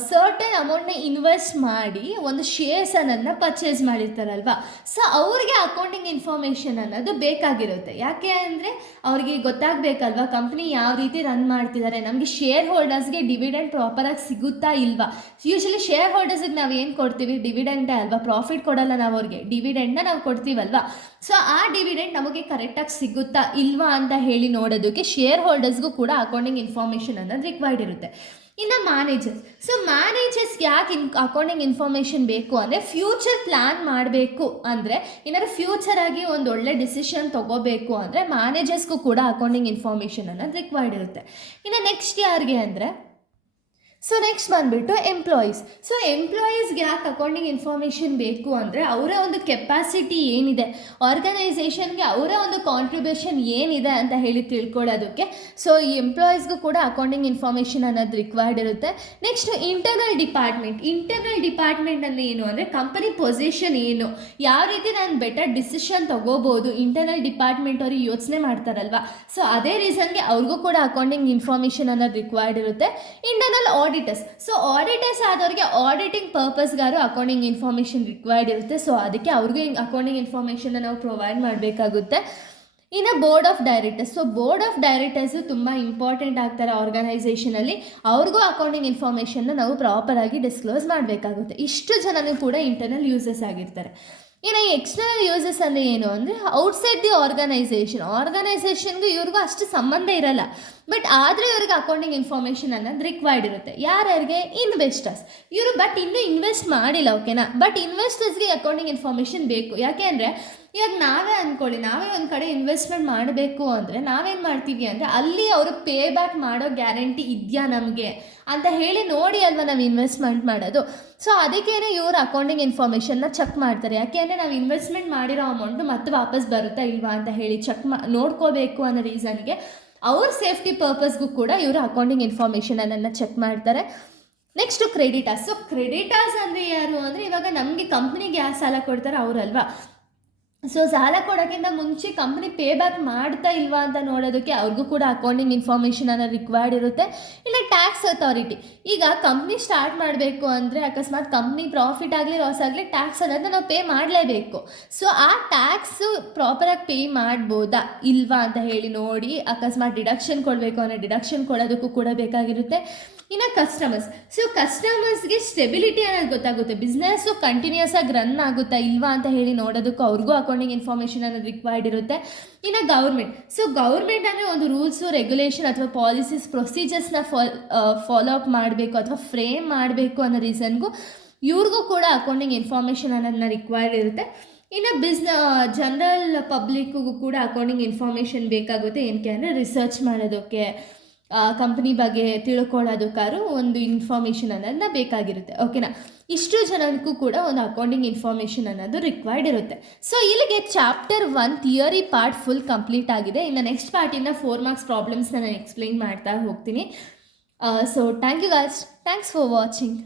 ಸರ್ಟನ್ ಅಮೌಂಟ್ನ ಇನ್ವೆಸ್ಟ್ ಮಾಡಿ ಒಂದು ಶೇರ್ಸನ್ನು ಪರ್ಚೇಸ್ ಮಾಡಿರ್ತಾರಲ್ವ, ಸೊ ಅವ್ರಿಗೆ ಅಕೌಂಟಿಂಗ್ ಇನ್ಫಾರ್ಮೇಷನ್ ಅನ್ನೋದು ಬೇಕಾಗಿರುತ್ತೆ. ಯಾಕೆ ಅಂದರೆ ಅವ್ರಿಗೆ ಗೊತ್ತಾಗಬೇಕಲ್ವ ಕಂಪ್ನಿ ಯಾವ ರೀತಿ ರನ್ ಮಾಡ್ತಿದ್ದಾರೆ, ನಮಗೆ ಶೇರ್ ಹೋಲ್ಡರ್ಸ್ಗೆ ಡಿವಿಡೆಂಡ್ ಪ್ರಾಪರಾಗಿ ಸಿಗುತ್ತಾ ಇಲ್ವಾ. ಯೂಶಲಿ ಶೇರ್ ಹೋಲ್ಡರ್ಸ್ಗೆ ನಾವು ಏನು ಕೊಡ್ತೀವಿ, ಡಿವಿಡೆಂಡೇ ಅಲ್ವಾ, ಪ್ರಾಫಿಟ್ ಕೊಡಲ್ಲ ನಾವು ಅವ್ರಿಗೆ, ಡಿವಿಡೆಂಡ್ನ ನಾವು ಕೊಡ್ತೀವಲ್ವ. ಸೊ ಆ ಡಿವಿಡೆಂಡ್ ನಮಗೆ ಕರೆಕ್ಟಾಗಿ ಸಿಗುತ್ತಾ ಇಲ್ವಾ ಅಂತ ಹೇಳಿ ನೋಡೋದಕ್ಕೆ ಶೇರ್ ಹೋಲ್ಡರ್ಸ್ಗೂ ಕೂಡ ಅಕೌಂಟಿಂಗ್ ಇನ್ಫಾರ್ಮೇಷನ್ ಅನ್ನೋದು ರಿಕ್ವೈರ್ಡ್ ಇರುತ್ತೆ. ಇನ್ನು ಮ್ಯಾನೇಜರ್ಸ್, ಸೊ ಮ್ಯಾನೇಜರ್ಸ್ಗೆ ಯಾಕೆ ಅಕೌಂಟಿಂಗ್ ಇನ್ಫಾರ್ಮೇಷನ್ ಬೇಕು ಅಂದರೆ ಫ್ಯೂಚರ್ ಪ್ಲ್ಯಾನ್ ಮಾಡಬೇಕು ಅಂದರೆ, ಏನಾದ್ರು ಫ್ಯೂಚರಾಗಿ ಒಂದು ಒಳ್ಳೆ ಡಿಸಿಷನ್ ತೊಗೋಬೇಕು ಅಂದರೆ ಮ್ಯಾನೇಜರ್ಸ್ಗೂ ಕೂಡ ಅಕೌಂಟಿಂಗ್ ಇನ್ಫಾರ್ಮೇಷನ್ ಅನ್ನೋದು ರಿಕ್ವೈರ್ಡ್ ಇರುತ್ತೆ. ಇನ್ನು ನೆಕ್ಸ್ಟ್ ಯಾರಿಗೆ ಅಂದರೆ, ಸೊ ನೆಕ್ಸ್ಟ್ ಬಂದುಬಿಟ್ಟು ಎಂಪ್ಲಾಯೀಸ್. ಸೊ ಎಂಪ್ಲಾಯೀಸ್ಗೆ ಯಾಕೆ ಅಕೌಂಟಿಂಗ್ ಇನ್ಫಾರ್ಮೇಷನ್ ಬೇಕು ಅಂದರೆ, ಅವರ ಒಂದು ಕೆಪಾಸಿಟಿ ಏನಿದೆ, ಆರ್ಗನೈಸೇಷನ್ಗೆ ಅವರ ಒಂದು ಕಾಂಟ್ರಿಬ್ಯೂಷನ್ ಏನಿದೆ ಅಂತ ಹೇಳಿ ತಿಳ್ಕೊಳ್ಳೋದಕ್ಕೆ ಸೊ ಈ ಎಂಪ್ಲಾಯೀಸ್ಗೂ ಕೂಡ ಅಕೌಂಟಿಂಗ್ ಇನ್ಫಾರ್ಮೇಷನ್ ಅನ್ನೋದು ರಿಕ್ವೈರ್ಡ್ ಇರುತ್ತೆ. ನೆಕ್ಸ್ಟ್ ಇಂಟರ್ನಲ್ ಡಿಪಾರ್ಟ್ಮೆಂಟ್ ಅಂದರೆ ಏನು ಅಂದರೆ, ಕಂಪನಿ ಪೊಸಿಷನ್ ಏನು, ಯಾವ ರೀತಿ ನಾನು ಬೆಟರ್ ಡಿಸಿಷನ್ ತೊಗೋಬೋದು, ಇಂಟರ್ನಲ್ ಡಿಪಾರ್ಟ್ಮೆಂಟ್ ಅವ್ರಿಗೆ ಯೋಚನೆ ಮಾಡ್ತಾರಲ್ವ, ಸೊ ಅದೇ ರೀಸನ್ಗೆ ಅವ್ರಿಗೂ ಕೂಡ ಅಕೌಂಟಿಂಗ್ ಇನ್ಫಾರ್ಮೇಷನ್ ಅನ್ನೋದು ರಿಕ್ವೈರ್ಡ್ ಇರುತ್ತೆ. ಇಂಟರ್ನಲ್ ಆಡಿಟರ್ಸ್, ಸೊ ಆಡಿಟರ್ಸ್ ಆದವ್ರಿಗೆ ಆಡಿಟಿಂಗ್ ಪರ್ಪಸ್ಗಾರು ಅಕೌಂಟಿಂಗ್ ಇನ್ಫಾರ್ಮೇಷನ್ ರಿಕ್ವೈರ್ಡ್ ಇರುತ್ತೆ. ಸೊ ಅದಕ್ಕೆ ಅವ್ರಿಗೂ ಅಕೌಂಟಿಂಗ್ ಇನ್ಫಾರ್ಮೇಷನ್ನ ನಾವು ಪ್ರೊವೈಡ್ ಮಾಡಬೇಕಾಗುತ್ತೆ. ಇನ್ನು board of directors, so board of directors ತುಂಬ ಇಂಪಾರ್ಟೆಂಟ್ ಆಗ್ತಾರೆ ಆರ್ಗನೈಸೇಷನಲ್ಲಿ, ಅವ್ರಿಗೂ ಅಕೌಂಟಿಂಗ್ ಇನ್ಫಾರ್ಮೇಷನ್ನ ನಾವು ಪ್ರಾಪರಾಗಿ ಡಿಸ್ಕ್ಲೋಸ್ ಮಾಡಬೇಕಾಗುತ್ತೆ. ಇಷ್ಟು ಜನನೂ ಕೂಡ ಇಂಟರ್ನಲ್ ಯೂಸರ್ಸ್ ಆಗಿರ್ತಾರೆ. ಇನ್ನು ಈ ಎಕ್ಸ್ಟರ್ನಲ್ ಯೂಸಸ್ ಅಂದರೆ ಏನು ಅಂದರೆ, ಔಟ್ಸೈಡ್ ದಿ ಆರ್ಗನೈಸೇಷನ್ಗೂ ಇವ್ರಿಗೂ ಅಷ್ಟು ಸಂಬಂಧ ಇರಲ್ಲ, ಬಟ್ ಆದರೆ ಇವ್ರಿಗೆ ಅಕೌಂಟಿಂಗ್ ಇನ್ಫಾರ್ಮೇಷನ್ ಅನ್ನೋದು ರಿಕ್ವೈರ್ಡ್ ಇರುತ್ತೆ. ಯಾರ್ಯಾರಿಗೆ, ಇನ್ವೆಸ್ಟರ್ಸ್. ಇವರು ಬಟ್ ಇನ್ನೂ ಇನ್ವೆಸ್ಟ್ ಮಾಡಿಲ್ಲ, ಓಕೆನಾ, ಬಟ್ ಇನ್ವೆಸ್ಟರ್ಸ್ಗೆ ಅಕೌಂಟಿಂಗ್ ಇನ್ಫಾರ್ಮೇಷನ್ ಬೇಕು. ಯಾಕೆ ಅಂದರೆ ಇವಾಗ ನಾವೇ ಅಂದ್ಕೊಳ್ಳಿ, ನಾವೇ ಒಂದು ಕಡೆ ಇನ್ವೆಸ್ಟ್ಮೆಂಟ್ ಮಾಡಬೇಕು ಅಂದರೆ ನಾವೇನು ಮಾಡ್ತೀವಿ ಅಂದರೆ, ಅಲ್ಲಿ ಅವರು ಪೇ ಬ್ಯಾಕ್ ಮಾಡೋ ಗ್ಯಾರಂಟಿ ಇದೆಯಾ ನಮಗೆ ಅಂತ ಹೇಳಿ ನೋಡಿ ಅಲ್ವಾ ನಾವು ಇನ್ವೆಸ್ಟ್ಮೆಂಟ್ ಮಾಡೋದು. ಸೊ ಅದಕ್ಕೇನೆ ಇವರು ಅಕೌಂಟಿಂಗ್ ಇನ್ಫಾರ್ಮೇಷನ್ನ ಚೆಕ್ ಮಾಡ್ತಾರೆ. ಯಾಕೆ ಅಂದರೆ ನಾವು ಇನ್ವೆಸ್ಟ್ಮೆಂಟ್ ಮಾಡಿರೋ ಅಮೌಂಟು ಮತ್ತೆ ವಾಪಸ್ ಬರುತ್ತಾ ಇಲ್ವಾ ಅಂತ ಹೇಳಿ ನೋಡ್ಕೋಬೇಕು ಅನ್ನೋ ರೀಸನ್ಗೆ, ಅವ್ರ ಸೇಫ್ಟಿ ಪರ್ಪಸ್ಗೂ ಕೂಡ ಇವರು ಅಕೌಂಟಿಂಗ್ ಇನ್ಫಾರ್ಮೇಷನನ್ನು ಚೆಕ್ ಮಾಡ್ತಾರೆ. Next creditors. ಸೊ ಕ್ರೆಡಿಟರ್ಸ್ ಅಂದರೆ ಯಾರು ಅಂದರೆ, ಇವಾಗ ನಮಗೆ ಕಂಪ್ನಿಗೆ ಯಾರು ಸಾಲ ಕೊಡ್ತಾರೆ ಅವರಲ್ವಾ. ಸೊ ಸಾಲ ಕೊಡೋಕ್ಕಿಂತ ಮುಂಚೆ ಕಂಪ್ನಿ ಪೇ ಬ್ಯಾಕ್ ಮಾಡ್ತಾ ಇಲ್ವಾ ಅಂತ ನೋಡೋದಕ್ಕೆ ಅವ್ರಿಗೂ ಕೂಡ ಅಕೌಂಟಿಂಗ್ ಇನ್ಫಾರ್ಮೇಷನ್ ಅನ್ನೋ ರಿಕ್ವೈರ್ಡ್ ಇರುತ್ತೆ. ಇನ್ನು ಟ್ಯಾಕ್ಸ್ ಅಥಾರಿಟಿ, ಈಗ ಕಂಪ್ನಿ ಸ್ಟಾರ್ಟ್ ಮಾಡಬೇಕು ಅಂದರೆ ಅಕಸ್ಮಾತ್ ಕಂಪ್ನಿ ಪ್ರಾಫಿಟ್ ಆಗಲಿ ಲಾಸ್ ಆಗಲಿ ಟ್ಯಾಕ್ಸ್ ಅನ್ನೋದನ್ನ ನಾವು ಪೇ ಮಾಡಲೇಬೇಕು. ಸೊ ಆ ಟ್ಯಾಕ್ಸು ಪ್ರಾಪರಾಗಿ ಪೇ ಮಾಡ್ಬೋದಾ ಇಲ್ವಾ ಅಂತ ಹೇಳಿ ನೋಡಿ, ಅಕಸ್ಮಾತ್ ಡಿಡಕ್ಷನ್ ಕೊಡಬೇಕು ಅಂದರೆ ಡಿಡಕ್ಷನ್ ಕೊಡೋದಕ್ಕೂ ಕೂಡ ಬೇಕಾಗಿರುತ್ತೆ. ಇನ್ನು ಕಸ್ಟಮರ್ಸ್, ಸೊ ಕಸ್ಟಮರ್ಸ್ಗೆ ಸ್ಟೆಬಿಲಿಟಿ ಅನ್ನೋದು ಗೊತ್ತಾಗುತ್ತೆ, ಬಿಸ್ನೆಸ್ಸು ಕಂಟಿನ್ಯೂಸ್ ಆಗಿ ರನ್ ಆಗುತ್ತಾ ಇಲ್ವಾ ಅಂತ ಹೇಳಿ ನೋಡೋದಕ್ಕೂ ಅವ್ರಿಗೂ ಅಕೌಂಟಿಂಗ್ ಇನ್ಫಾರ್ಮೇಷನ್ ಅನ್ನೋದು ರಿಕ್ವೈರ್ಡ್ ಇರುತ್ತೆ. ಇನ್ನು ಗೌರ್ಮೆಂಟ್, ಸೊ ಗೌರ್ಮೆಂಟ್ ಅಂದರೆ ಒಂದು ರೂಲ್ಸು ರೆಗ್ಯುಲೇಷನ್ ಅಥವಾ ಪಾಲಿಸೀಸ್ ಪ್ರೊಸೀಜರ್ಸ್ನ ಫಾಲೋ ಅಪ್ ಮಾಡಬೇಕು ಅಥವಾ ಫ್ರೇಮ್ ಮಾಡಬೇಕು ಅನ್ನೋ ರೀಸನ್ಗೂ ಇವ್ರಿಗೂ ಕೂಡ ಅಕೌಂಟಿಂಗ್ ಇನ್ಫಾರ್ಮೇಷನ್ ಅನ್ನೋದನ್ನ ರಿಕ್ವೈರ್ಡ್ ಇರುತ್ತೆ. ಇನ್ನು ಜನರಲ್ ಪಬ್ಲಿಕ್ಕಿಗೂ ಕೂಡ ಅಕೌಂಟಿಂಗ್ ಇನ್ಫಾರ್ಮೇಷನ್ ಬೇಕಾಗುತ್ತೆ. ಏನಕ್ಕೆ ಅಂದರೆ ರಿಸರ್ಚ್ ಮಾಡೋದಕ್ಕೆ, ಕಂಪ್ನಿ ಬಗ್ಗೆ ತಿಳ್ಕೊಳ್ಳೋದಕ್ಕಾದ್ರೂ ಒಂದು ಇನ್ಫಾರ್ಮೇಷನ್ ಅನ್ನೋದನ್ನ ಬೇಕಾಗಿರುತ್ತೆ, ಓಕೆನಾ. ಇಷ್ಟು ಜನಕ್ಕೂ ಕೂಡ ಒಂದು ಅಕೌಂಟಿಂಗ್ ಇನ್ಫಾರ್ಮೇಷನ್ ಅನ್ನೋದು ರಿಕ್ವೈರ್ಡ್ ಇರುತ್ತೆ. ಸೊ ಇಲ್ಲಿಗೆ chapter 1 theory part full complete ಆಗಿದೆ. ಇನ್ನು ನೆಕ್ಸ್ಟ್ ಪಾರ್ಟಿಂದ 4 ಮಾರ್ಕ್ಸ್ ಪ್ರಾಬ್ಲಮ್ಸ್ನ ನಾನು ಎಕ್ಸ್ಪ್ಲೈನ್ ಮಾಡ್ತಾ ಹೋಗ್ತೀನಿ. So thank you guys, thanks for watching.